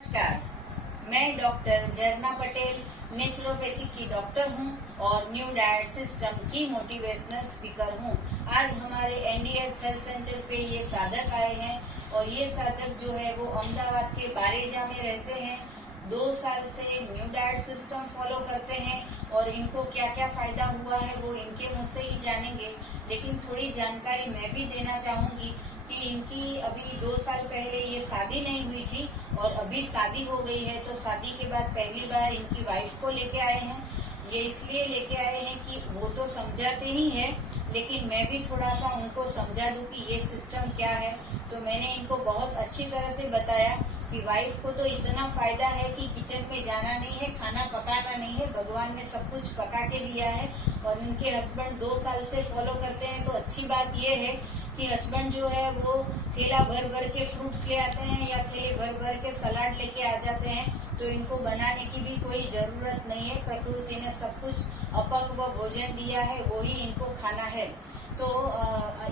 नमस्कार, मैं डॉक्टर झरना पटेल नेचुरोपैथी की डॉक्टर हूं और न्यू डाइट सिस्टम की मोटिवेशनल स्पीकर हूं। आज हमारे एनडीएस हेल्थ सेंटर पे ये साधक आए हैं और ये साधक जो है वो अहमदाबाद के बारेजा में रहते हैं। 2 साल से न्यू डाइट सिस्टम फॉलो करते हैं और इनको क्या क्या फायदा हुआ है वो इनके मुँह से ही जानेंगे। लेकिन थोड़ी जानकारी मैं भी देना चाहूँगी कि इनकी अभी 2 साल पहले ये शादी नहीं हुई थी और अभी शादी हो गई है। तो शादी के बाद पहली बार इनकी वाइफ को लेके आए हैं। ये इसलिए लेके आए हैं कि वो तो समझाते ही हैं, लेकिन मैं भी थोड़ा सा उनको समझा दूं कि ये सिस्टम क्या है। तो मैंने इनको बहुत अच्छी तरह से बताया कि वाइफ को तो इतना फायदा है कि किचन में जाना नहीं है, खाना पकाना नहीं है, भगवान ने सब कुछ पका के दिया है। और इनके हस्बैंड 2 साल से फॉलो करते हैं। तो अच्छी बात ये है कि हस्बैंड जो है वो थैला भर भर के फ्रूट्स ले आते हैं या थैले भर भर के सलाद लेके आ जाते हैं। तो इनको बनाने की भी कोई ज़रूरत नहीं है। प्रकृति ने सब कुछ अपक्व भोजन दिया है, वही इनको खाना है। तो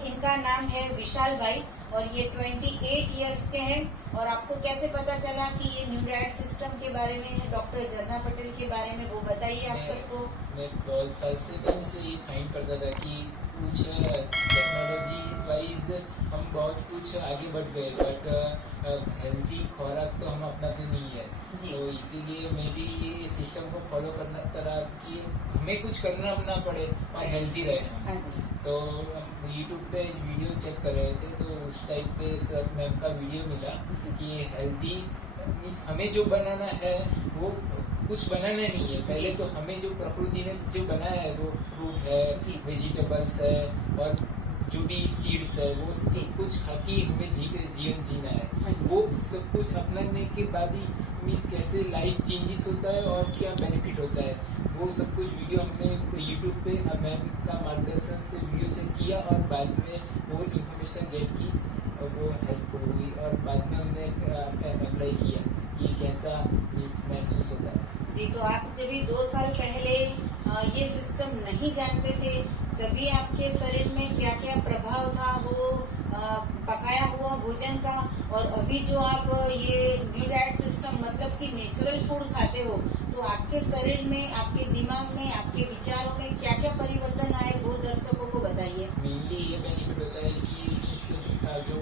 इनका नाम है विशाल भाई और ये 28 इयर्स के हैं। और आपको कैसे पता चला कि ये न्यू डाइट सिस्टम के बारे में, डॉक्टर झरना पटेल के बारे में, वो बताइए आप सबको। मैं 2 साल से पहले से ये फाइंड करता था कि कुछ टेक्नोलॉजी वाइज हम बहुत कुछ आगे बढ़ गए, बट हेल्थी खुराक तो हम अपनाते नहीं है। तो इसीलिए मैं भी ये सिस्टम को फॉलो करना तरह कि हमें कुछ करना ना पड़े और हेल्थी रहे हम। तो यूट्यूब पे वीडियो चेक कर रहे थे तो उस टाइप पे सर मैम का वीडियो मिला कि हेल्थी मीन्स हमें जो बनाना है वो कुछ बनाना नहीं है। पहले तो हमें जो प्रकृति ने जो बनाया है वो फ्रूट है, वेजिटेबल्स है और जो भी सीड्स है वो सब कुछ खा के हमें जीवन जीना है। वो सब कुछ अपनाने के बाद ही मीन्स कैसे लाइफ चेंजेस होता है और क्या बेनिफिट होता है, वो सब कुछ वीडियो हमने यूट्यूब पे मैम का मार्गदर्शन से वीडियो चेक किया और बाद में वो इंफॉर्मेशन गेट की और वो हेल्प हुई और बाद में हमने अप्लाई किया कि कैसा मीन्स महसूस होता है। जी, तो आप जब भी 2 साल पहले ये सिस्टम नहीं जानते थे तभी आपके शरीर में क्या क्या प्रभाव था वो पकाया हुआ भोजन का, और अभी जो आप ये न्यू डाइट सिस्टम मतलब कि नेचुरल फूड खाते हो तो आपके शरीर में, आपके दिमाग में, आपके विचारों में क्या क्या परिवर्तन आए वो दर्शकों को बताइए। मेनली ये बेनिफिट होता है कि इस जो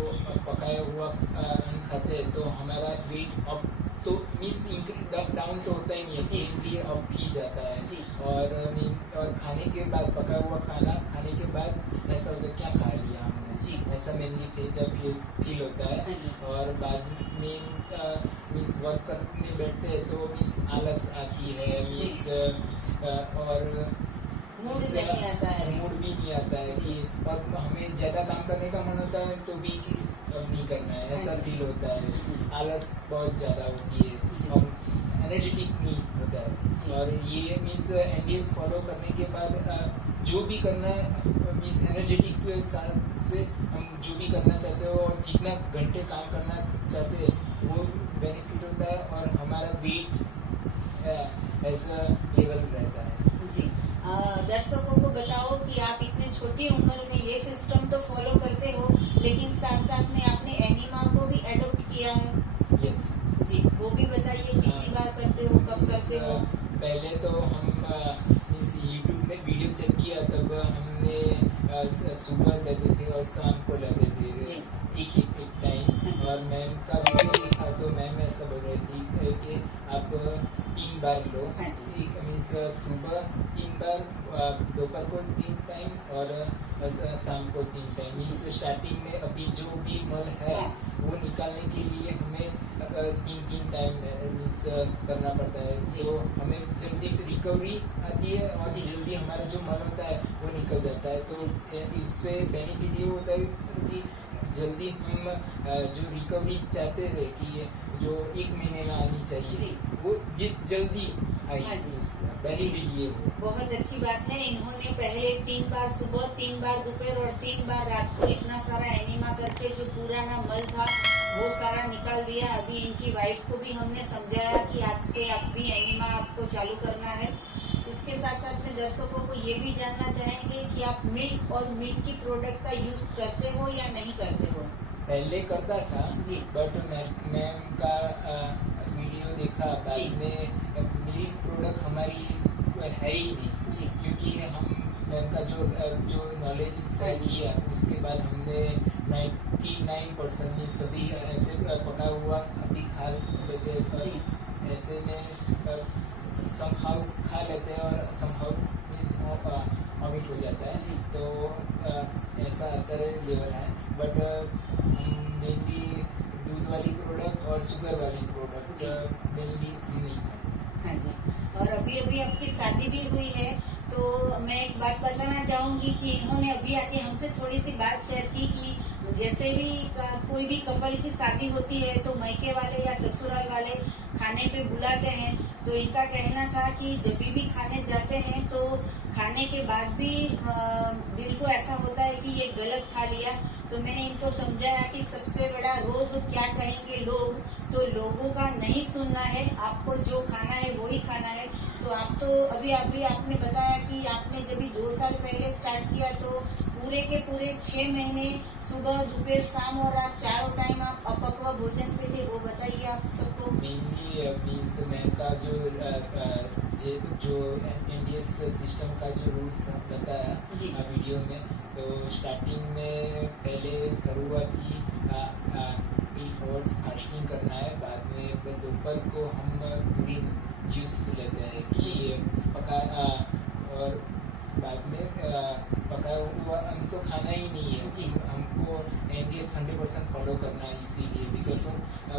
पकाया हुआ अन्न खाते हैं तो हमारा वेट अप तो मीन्स डाउन तो होता ही नहीं है, मेनली अप ही जाता है। और खाने के बाद पका हुआ खाना खाने के बाद ऐसा होता है क्या खा लिया हमने, ऐसा मेनली फील होता है। और बाद में मीन्स वर्क करने बैठते हैं तो मीन्स आलस आती है, मीन्स और मूड नहीं आता है, मूड भी नहीं आता है कि और हमें ज़्यादा काम करने का मन होता है तो भी नहीं करना है, ऐसा फील होता है। आलस बहुत ज़्यादा होती है और एनर्जेटिक नहीं होता है। और ये मीन्स एनडीएस फॉलो करने के बाद जो भी करना है मीन्स एनर्जेटिक के साथ से हम जो भी करना चाहते हो और जितना घंटे काम करना चाहते हैं वो बेनिफिट होता है और हमारा वेट ऐसा लेवल रहता है। जी, दर्शकों को बताओ कि आप इतने छोटी उम्र में ये सिस्टम तो फॉलो करते हो लेकिन साथ साथ में आपने एनिमा को भी एडॉप्ट किया है। यस जी, वो भी बताइए कितनी बार करते हो, कब करते हो। पहले तो हम मीन्स यूट्यूब में वीडियो चेक किया तब हमने सुबह लेते थे और शाम को लेते थे एक टाइम। और मैम का वीडियो देखा तो मैम ऐसा बोल रही थी कि आप 3 बार लो, एक मीन्स सुबह 3 बार, दोपहर को 3 टाइम और शाम को 3 टाइम। मीन्स स्टार्टिंग में अभी जो भी मल है वो निकालने के लिए हमें 3 टाइम मीन्स करना पड़ता है। तो हमें जल्दी रिकवरी आती है और जल्दी हमारा जो मल होता है वो निकल जाता है। तो इससे बेनिफिट ये होता है कि जल्दी हम जो रिकवरी चाहते थे कि जो 1 महीने में आनी चाहिए वो जल्दी आई, उसका बेनिफिट ये हो। बहुत अच्छी बात है। इन्होंने पहले 3 बार सुबह, 3 बार दोपहर और 3 बार रात को इतना सारा एनिमा करके जो पुराना मल था वो सारा निकाल दिया। अभी इनकी वाइफ को भी हमने समझाया कि आज से आप भी एनिमा आपको चालू करना है। इसके साथ साथ में दर्शकों को ये भी जानना चाहेंगे कि आप मिल्क और मिल्क की प्रोडक्ट का यूज करते हो या नहीं करते हो। पहले करता था जी, बट मैम का था, बाद जी। में मिल्क प्रोडक्ट हमारी है ही नहीं जी। क्योंकि हम मैम का जो नॉलेज से हाँ जी। किया उसके बाद हमने 99% में सभी ऐसे पका हुआ अभी खा लेते हैं जी। और ऐसे में समहाउ खा लेते हैं और समहाउ मिस वॉमिट हो जाता है जी। तो ऐसा अंतर लेवल है बट हम मेनली दूध वाली प्रोडक्ट और शुगर वाली प्रोडक्ट जी। मेनली हम नहीं खाते। हाँ जी। और अभी अभी आपकी शादी भी हुई है तो मैं एक बात बताना चाहूंगी कि इन्होंने अभी आके हमसे थोड़ी सी बात शेयर की कि जैसे भी कोई भी कपल की शादी होती है तो मायके वाले या ससुराल वाले खाने पे बुलाते हैं तो इनका कहना था कि जब भी खाने जाते हैं तो खाने के बाद भी दिल को ऐसा होता है कि ये गलत खा लिया। तो मैंने इनको समझाया कि सबसे बड़ा रोग क्या कहेंगे लोग, तो लोगों का नहीं सुनना है, आपको जो खाना है वही खाना है। तो आप तो अभी आपने बताया कि आपने जब 2 साल पहले स्टार्ट किया तो पूरे के पूरे 6 महीने सुबह दोपहर शाम और रात चारों टाइम आप अपक्व भोजन पे थे, वो बताइए आप सबको। मेनली मीन्स मैम का जो एनडीएस सिस्टम का जो रूल्स बताया जी। वीडियो में, तो स्टार्टिंग में पहले शुरुआत की 8 आवर्स फास्टिंग करना है, बाद में दोपहर को हम ग्रीन जूस लेते हैं कि पका और बाद में पका हुआ हम तो खाना ही नहीं है जी। हमको एनडीएस 100% फॉलो करना है इसीलिए बिकॉज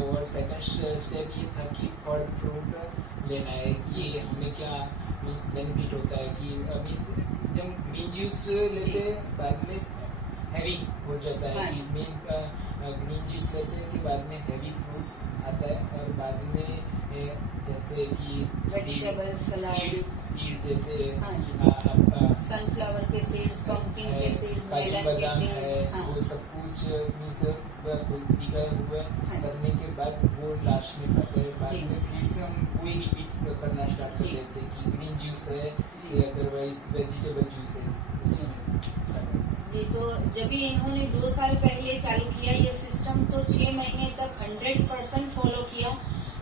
और सेकंड स्टेप ये था कि फल फ्रूट लेना है कि हमें क्या मीन्स बेनिफिट होता है कि मीन्स जब ग्रीन जूस लेते हैं बाद में हैवी हो जाता है हाँ। कि मेन ग्रीन जूस लेते हैं कि बाद में हैवी फ्रूट आता है और बाद में जैसे कि Vegetable salad। सीड जैसे हाँ जी। सनफ्लावर के सीड्स, पंपकिन के सीड्स, काजू मेलन के बादाम सीड्स। है, हाँ। वो सब कुछ मीन्स भिगाए हुए हाँ। करने के बाद वो लास्ट में खाते हैं, बाद जी। में फिर से हम वही रिपीट करना स्टार्ट कर जी। देते हैं कि ग्रीन जूस है जी। कि अदरवाइज वेजिटेबल जूस है उसमें। जी। तो जब भी इन्होंने 2 साल पहले चालू किया ये सिस्टम तो 6 महीने तक 100% फॉलो किया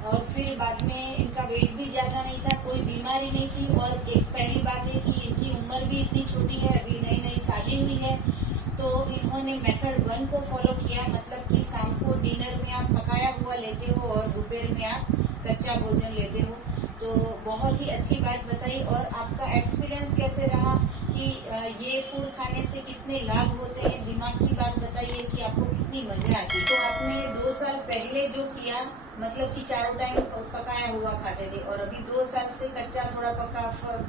और फिर बाद में इनका वेट भी ज़्यादा नहीं था, कोई बीमारी नहीं थी और एक पहली बात है कि इनकी उम्र भी इतनी छोटी है, अभी नई नई शादी हुई है। तो इन्होंने मेथड 1 को फॉलो किया, मतलब कि शाम को डिनर में आप पकाया हुआ लेते हो और दोपहर में आप कच्चा भोजन लेते हो। तो बहुत ही अच्छी बात बताई। और आपका एक्सपीरियंस कैसे रहा कि ये फूड खाने से कितने लाभ होते हैं, दिमाग की बात बताइए कि आपको कितनी मजा आती। तो आपने 2 साल पहले जो किया मतलब कि चारों टाइम पकाया हुआ खाते थे और अभी 2 साल से कच्चा थोड़ा पका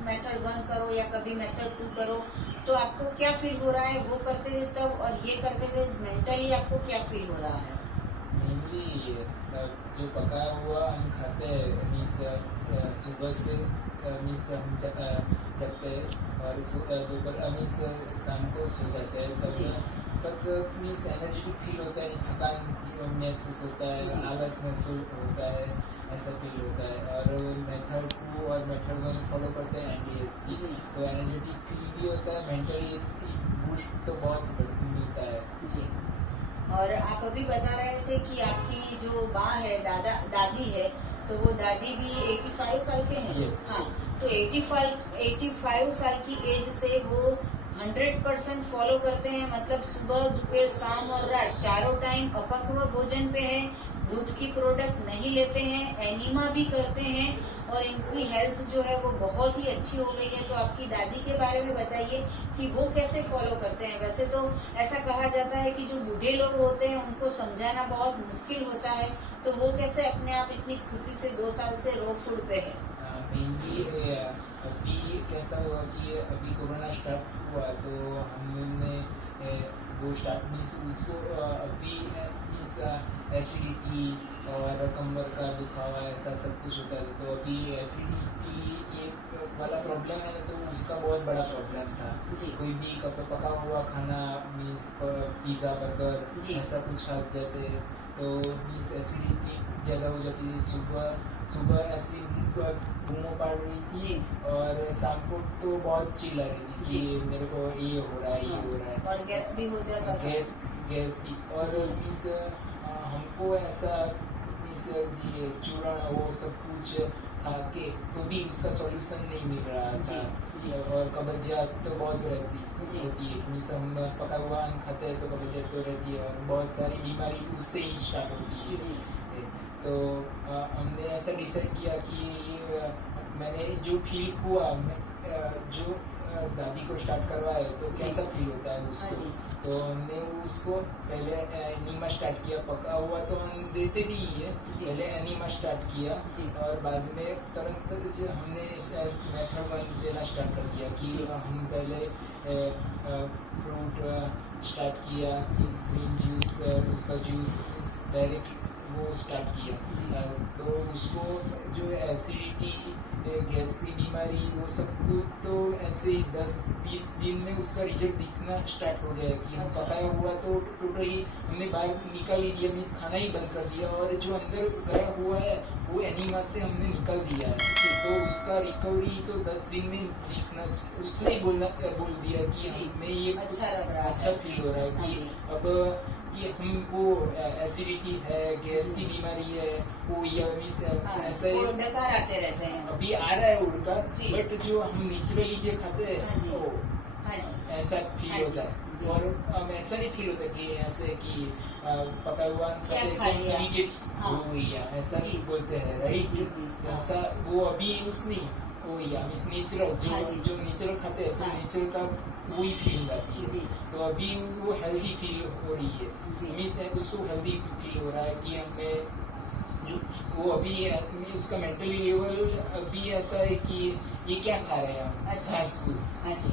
मेथड 1 करो या कभी मेथड 2 करो तो आपको क्या फील हो रहा है, वो करते थे तब और ये करते थे मेंटली आपको क्या फील हो रहा है? मेनली जो पका हुआ हम खाते हैं मीन्स सुबह से मीन्स हम जगते हैं और दोपहर मीन्स शाम को सो जाते हैं जी। तक मीन्स एनर्जेटिक फील होता है, थकान महसूस होता है, जी। आलस महसूस होता है, ऐसा फील होता है। और मेथड 2 और मेथड 1 फॉलो करते हैं एनडीएस की जी। तो एनर्जेटिक फील भी होता है, मेंटली बूस्ट तो बहुत मिलता है। जी। और आप अभी बता रहे थे कि आपकी जो माँ है दादी है तो वो दादी भी 85 साल के हैं। Yes। हाँ। तो 85 साल की एज से वो 100% फॉलो करते हैं, मतलब सुबह दोपहर शाम और रात चारों टाइम अपक्व भोजन पे है, दूध की प्रोडक्ट नहीं लेते हैं, एनीमा भी करते हैं और इनकी हेल्थ जो है वो बहुत ही अच्छी हो गई है। तो आपकी दादी के बारे में बताइए कि वो कैसे फॉलो करते हैं। वैसे तो ऐसा कहा जाता है कि जो बूढ़े लोग होते हैं उनको समझाना बहुत मुश्किल होता है, तो वो कैसे अपने आप इतनी खुशी से 2 साल से रो फूड पे है? मेनली अभी कैसा हुआ कि अभी कोरोना स्टार्ट हुआ तो हमने वो स्टार्ट में उसको अभी मीन्स एसिडिटी और कमर का दुखावा ऐसा सब कुछ होता है। तो अभी एसिडिटी एक वाला प्रॉब्लम है तो उसका बहुत बड़ा प्रॉब्लम था। जी। कोई भी पका हुआ खाना मीन्स पिज़्ज़ा बर्गर जी। ऐसा कुछ खा जाते तो मीन्स एसिडिटी ज़्यादा हो जाती थी। सुबह ऐसी घूमो पड़ रही थी जी। और शाम को तो बहुत चिल्ला रही थी जी। कि मेरे को ये हो रहा है, ये हो रहा है। और गैस भी हो जाता था। गैस की और जी। मीन्स हमको ऐसा मीन्स ये चूर्ण वो सब कुछ खा के तो भी उसका सॉल्यूशन नहीं मिल रहा जी, जी। था। और कब्जियत तो बहुत जी। होती है, मीन्स हम पका हुआ अन्न खाते हैं तो कब्जियत तो रहती है और बहुत सारी बीमारी उससे ही स्टार्ट होती है। जी। तो हमने ऐसा डिसाइड किया कि मैंने जो फील हुआ जो दादी को स्टार्ट करवाया तो जी। कैसा फील होता है उसको, हाँ जी। तो हमने उसको पहले एनीमा स्टार्ट किया, पका हुआ तो हम देते भी ही है, जी। पहले एनीमा स्टार्ट किया जी। और बाद में तुरंत जो हमने मेथड देना स्टार्ट कर दिया कि जी। हम पहले फ्रूट स्टार्ट किया, जी। ग्रीन जूस उसका जूस डायरेक्ट वो स्टार्ट किया। जी। तो उसको जो एसिडिटी गैस की बीमारी वो सब को तो ऐसे ही 10-20 दिन में उसका रिजल्ट दिखना स्टार्ट हो गया कि हम अच्छा। पकाया हुआ तो टोटली हमने बाहर निकाल ही दिया, मीन्स खाना ही बंद कर दिया और जो अंदर गया हुआ है वो एनीमा से हमने निकाल दिया है। तो उसका रिकवरी तो 10 दिन में दिखना, उसने बोल दिया कि जी। हमें ये अच्छा लग रहा है। अच्छा फील हो रहा है हाँ कि जी। अब कि हमको एसिडिटी है, गैस की बीमारी है, वो या मीन्स हाँ, ऐसा वो ही डकार आते रहते हैं। अभी आ रहा है उड़कर, जी। बट जो हम नेचुरली जो खाते हाँ हैं जी। वो हाँ जी। ऐसा हाँ फील जी। होता जी। है। और ऐसा नहीं फील होता कि ऐसे कि पका हुआ क्या खाते खा तो लिया? इरिटेट हाँ। हो गई है, ऐसा जी। नहीं बोलते हैं, जी, राइट? जी, जी, हाँ। ऐसा वो अभी उसने हो गया, मीन्स नेचुरल हाँ जी। जो नेचुरल खाते हैं तो हाँ। नेचुरल का वही फीलिंग आती है। जी। तो अभी वो हेल्दी फील हो रही है, जी। मीन्स उसको हेल्दी फील हो रहा है कि हमें जो वो अभी उसका मेंटली लेवल अभी ऐसा है कि ये क्या खा रहे हैं हम, अच्छा। घास फूस, हाँ जी।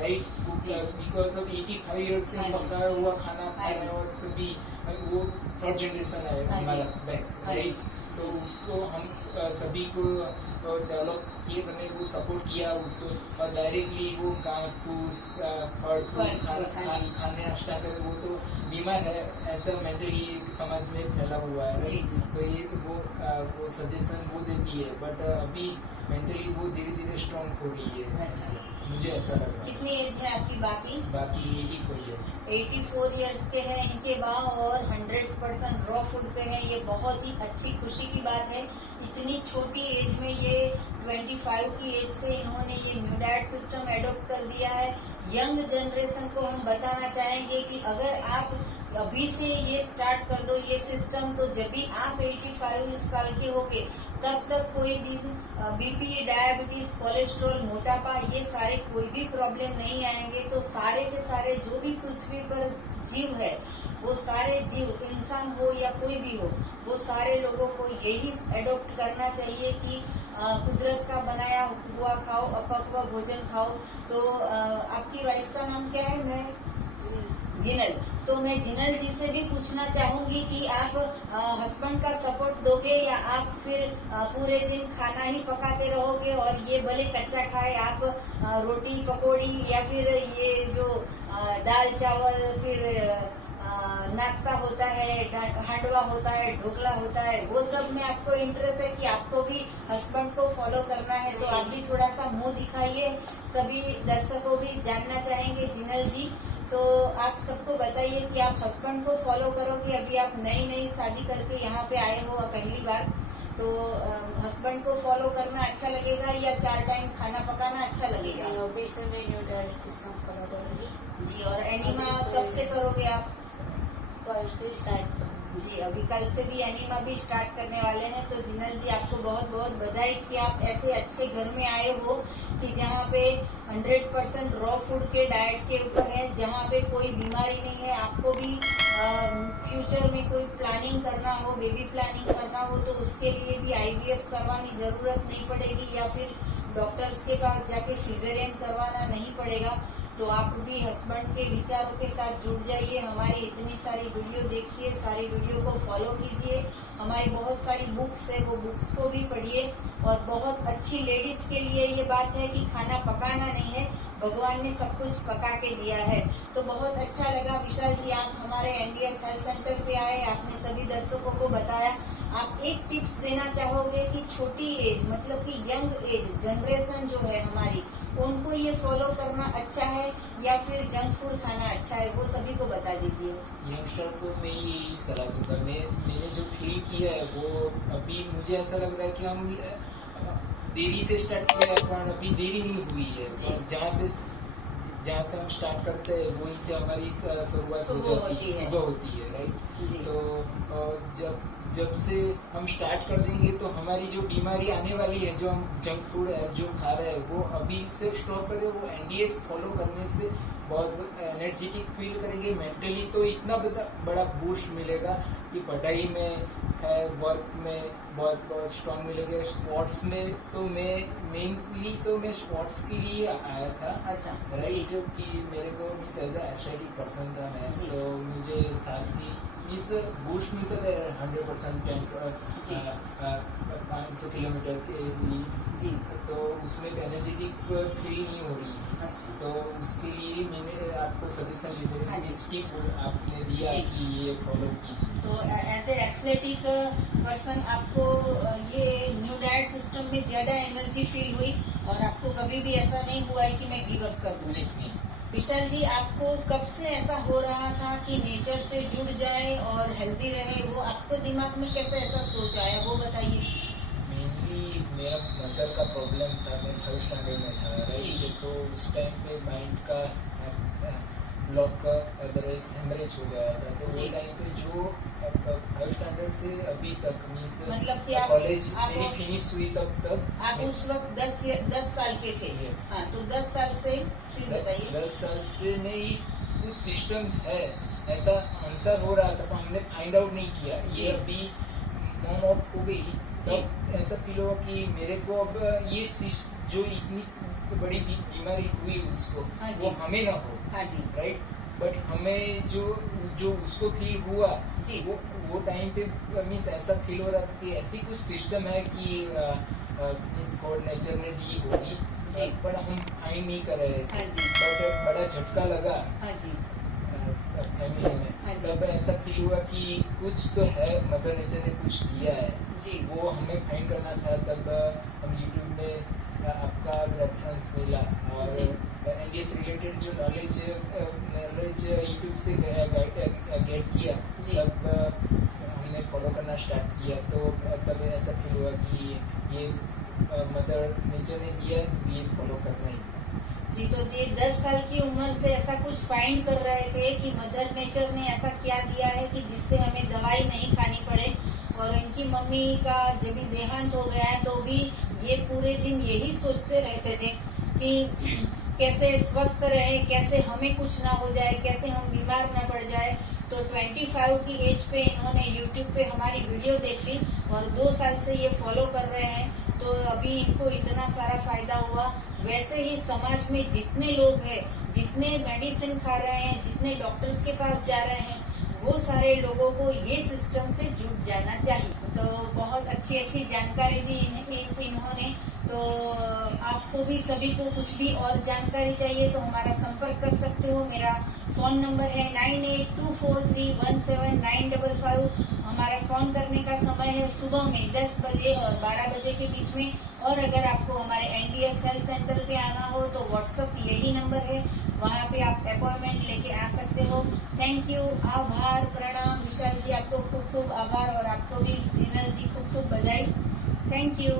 राइट? जी। बिकॉज ऑफ 85 ईयर्स से हाँ जी। पका हुआ खाना खा हाँ रहे हैं जी। और सभी वो थर्ड जनरेशन है हाँ जी। हमारा बैक, हाँ जी। राइट? तो उसको हम सभी को डेवलप किए, मैंने वो सपोर्ट किया उसको और डायरेक्टली वो घास फूस फल फल, हाँ जी। खाने स्टार्ट करे, वो तो बीमार है ऐसा मेंटली समाज में फैला हुआ है, जी, right? जी। तो ये वो सजेशन वो देती है, बट अभी मेंटली वो धीरे धीरे स्ट्रांग हो रही है, अच्छा। मुझे ऐसा लग रहा है। कितनी एज है आपकी बाकी? बाकी 84 ईयर्स। 84 इयर्स के हैं इनके बाल और 100% रॉ फूड पे है। ये बहुत ही अच्छी खुशी की बात है। इतनी छोटी एज में ये 25 की एज से इन्होंने ये न्यू डाइट सिस्टम एडॉप्ट कर दिया है। यंग जनरेशन को हम बताना चाहेंगे कि अगर आप अभी से ये स्टार्ट कर दो ये सिस्टम, तो जब भी आप 85 साल के होगे तब तक कोई दिन बीपी, डायबिटीज, कोलेस्ट्रॉल, मोटापा ये सारे कोई भी प्रॉब्लम नहीं आएंगे। तो सारे के सारे जो भी पृथ्वी पर जीव है, वो सारे जीव, इंसान हो या कोई भी हो, वो सारे लोगों को यही एडॉप्ट करना चाहिए कि कुदरत का बनाया हुआ खाओ, अपक्व भोजन खाओ। तो आपकी वाइफ का नाम क्या है? मैं जिनल। तो मैं जिनल जी से भी पूछना चाहूंगी कि आप हस्बैंड का सपोर्ट दोगे या आप फिर पूरे दिन खाना ही पकाते रहोगे और ये भले कच्चा खाए, आप रोटी पकौड़ी या फिर ये जो दाल चावल, फिर नाश्ता होता है, हांडवा होता है, ढोकला होता है, वो सब में आपको इंटरेस्ट है कि आपको भी हस्बैंड को फॉलो करना है? तो आप भी थोड़ा सा मुंह दिखाइए, सभी दर्शकों भी जानना चाहेंगे। जिनल जी, तो आप सबको बताइए कि आप हस्बैंड को फॉलो करोगे? अभी आप नई शादी करके यहाँ पे आए हो पहली बार, तो हस्बैंड को फॉलो करना अच्छा लगेगा या 4 टाइम खाना पकाना अच्छा लगेगा? ऑब्वियसली मैं न्यू डाइट सिस्टम फॉलो करूँगी। जी। और एनिमा अभी से- कब से करोगे आप? कल से स्टार्ट करूँगी। जी, अभी कल से भी एनिमा भी स्टार्ट करने वाले हैं। तो जिनल जी, आपको बहुत बहुत बधाई कि आप ऐसे अच्छे घर में आए हो कि जहाँ पे 100% रॉ फूड के डाइट के ऊपर है, जहाँ पे कोई बीमारी नहीं है। आपको भी फ्यूचर में कोई प्लानिंग करना हो, बेबी प्लानिंग करना हो, तो उसके लिए भी IVF करवानी जरूरत नहीं पड़ेगी या फिर डॉक्टर्स के पास जाके सीजरियन करवाना नहीं पड़ेगा। तो आप भी हस्बैंड के विचारों के साथ जुड़ जाइए। हमारी इतनी सारी वीडियो देखिए, सारी वीडियो को फॉलो कीजिए। हमारी बहुत सारी बुक्स है, वो बुक्स को भी पढ़िए। और बहुत अच्छी लेडीज के लिए ये बात है कि खाना पकाना नहीं है, भगवान ने सब कुछ पका के दिया है। तो बहुत अच्छा लगा विशाल जी, आप हमारे NDS हेल्थ सेंटर पे आए, आपने सभी दर्शकों को बताया आप एक टिप्स देना चाहोगे कि छोटी एज मतलब कि यंग एज जनरेशन जो है हमारी, उनको ये फॉलो करना अच्छा है या फिर जंक फूड खाना अच्छा है, वो सभी को बता दीजिए। यंगस्टर को मैं यही सलाह दूंगा। मैंने जो फील किया है वो अभी मुझे ऐसा लग रहा है कि हम देरी से स्टार्ट किया है, पर अभी देरी नहीं हुई है। जहाँ से हम स्टार्ट करते हैं वहीं से हमारी शुरुआत हो जाती है, सुबह होती है, राइट। तो जब से हम स्टार्ट कर देंगे तो हमारी जो बीमारी आने वाली है, जो हम जंक फूड है जो खा रहे हैं, वो अभी से स्टॉप करें। वो एनडीएस फॉलो करने से बहुत एनर्जेटिक फील करेंगे। मेंटली तो इतना बड़ा बूस्ट मिलेगा कि पढ़ाई में है, वर्क में बहुत स्ट्रांग मिलेगा। स्पोर्ट्स में तो मैं मेनली स्पोर्ट्स के लिए आया था। अच्छा, राइट, कि मेरे को मीन्स एज एथलेटिक पर्सन था मैं, तो मुझे सांस की इस बूस्ट मिलता था 100% 500 किलोमीटर के लिए जी। तो उसमें एनर्जेटिक फील नहीं हो रही। अच्छा, तो उसके लिए मैंने आपको सजेशन हाँ जी। टिप्स आपने दिया जी। कि ये फॉलो कीजिए। तो एज ए एथलेटिक पर्सन आपको ये न्यू डाइट सिस्टम में ज्यादा एनर्जी फील हुई और आपको कभी भी ऐसा नहीं हुआ है कि मैं गिव अप कर दूं? नहीं। विशाल जी, आपको कब से ऐसा हो रहा था कि नेचर से जुड़ जाए और हेल्दी रहे? वो आपको दिमाग में कैसे ऐसा सोच आया, वो बताइए। मेनली मेरा मदर का प्रॉब्लम था। मैं 3rd स्टैंडर्ड में था, राइट। तो उस टाइम पे माइंड का ब्लॉक अदरवाइज हेमरेज हो गया था। तो वो टाइम पे जो 3rd स्टैंडर्ड से अभी तक मीन्स मतलब कि आप कॉलेज मेरी फिनिश हुई तब तक आप उस वक्त 10 साल के थे। Yes. हाँ, तो 10 साल से फिर बताइए। 10 साल से मैं इस कुछ सिस्टम है ऐसा आंसर हो रहा था, पर हमने फाइंड आउट नहीं किया। ये अभी मॉम आउट हो गई तब ऐसा फील हुआ कि मेरे को अब ये जो इतनी बड़ी बीमारी हुई उसको, हाँ जी। वो हमें ना हो। हाँ जी। राइट, बट हमें जो उसको फील हुआ जी। वो टाइम पे मीन्स ऐसा फील हो रहा था कि ऐसी कुछ सिस्टम है कि मीन्स गॉड नेचर ने दी होगी, पर हम फाइंड नहीं कर रहे थे। हाँ जी। बट बड़ा झटका लगा हाँ जी। फैमिली में। हाँ जी। तब ऐसा फील हुआ कि कुछ तो है, मदर नेचर ने कुछ दिया है जी। वो हमें फाइंड करना था। तब हम यूट्यूब में आपका रेफरेंस मिला और एनडीएस रिलेटेड जो नॉलेज यूट्यूब से गेट किया, तब हमने फॉलो करना स्टार्ट किया। तो तब ऐसा फील हुआ कि ये मदर नेचर ने दिया, ये फॉलो करना ही। जी, तो ये 10 साल की उम्र से ऐसा कुछ फाइंड कर रहे थे कि मदर नेचर ने ऐसा क्या दिया है कि जिससे हमें दवाई नहीं खानी पड़े। और इनकी मम्मी का जब भी देहांत हो गया है तो भी ये पूरे दिन यही सोचते रहते थे कि कैसे स्वस्थ रहे, कैसे हमें कुछ ना हो जाए, कैसे हम बीमार ना पड़ जाए। तो 25 की एज पे इन्होंने YouTube पे हमारी वीडियो देख ली और 2 साल से ये फॉलो कर रहे हैं। तो अभी इनको इतना सारा फायदा हुआ। वैसे ही समाज में जितने लोग हैं, जितने मेडिसिन खा रहे हैं, जितने डॉक्टर्स के पास जा रहे हैं, वो सारे लोगों को ये सिस्टम से जुड़ जाना चाहिए। तो बहुत अच्छी जानकारी दी इन्होंने। तो आपको भी सभी को कुछ भी और जानकारी चाहिए तो हमारा संपर्क कर सकते हो। मेरा फ़ोन नंबर है 9824317955। हमारा फ़ोन करने का समय है सुबह में 10 बजे और 12 बजे के बीच में। और अगर आपको हमारे एनडीएस हेल्थ सेंटर पे आना हो तो व्हाट्सअप यही नंबर है, वहाँ पे आप अपॉइंटमेंट लेके आ सकते हो। थैंक यू, आभार, प्रणाम। विशाल जी, आपको खूब खूब आभार और आपको भी जिनल जी खूब खूब बधाई। Thank you.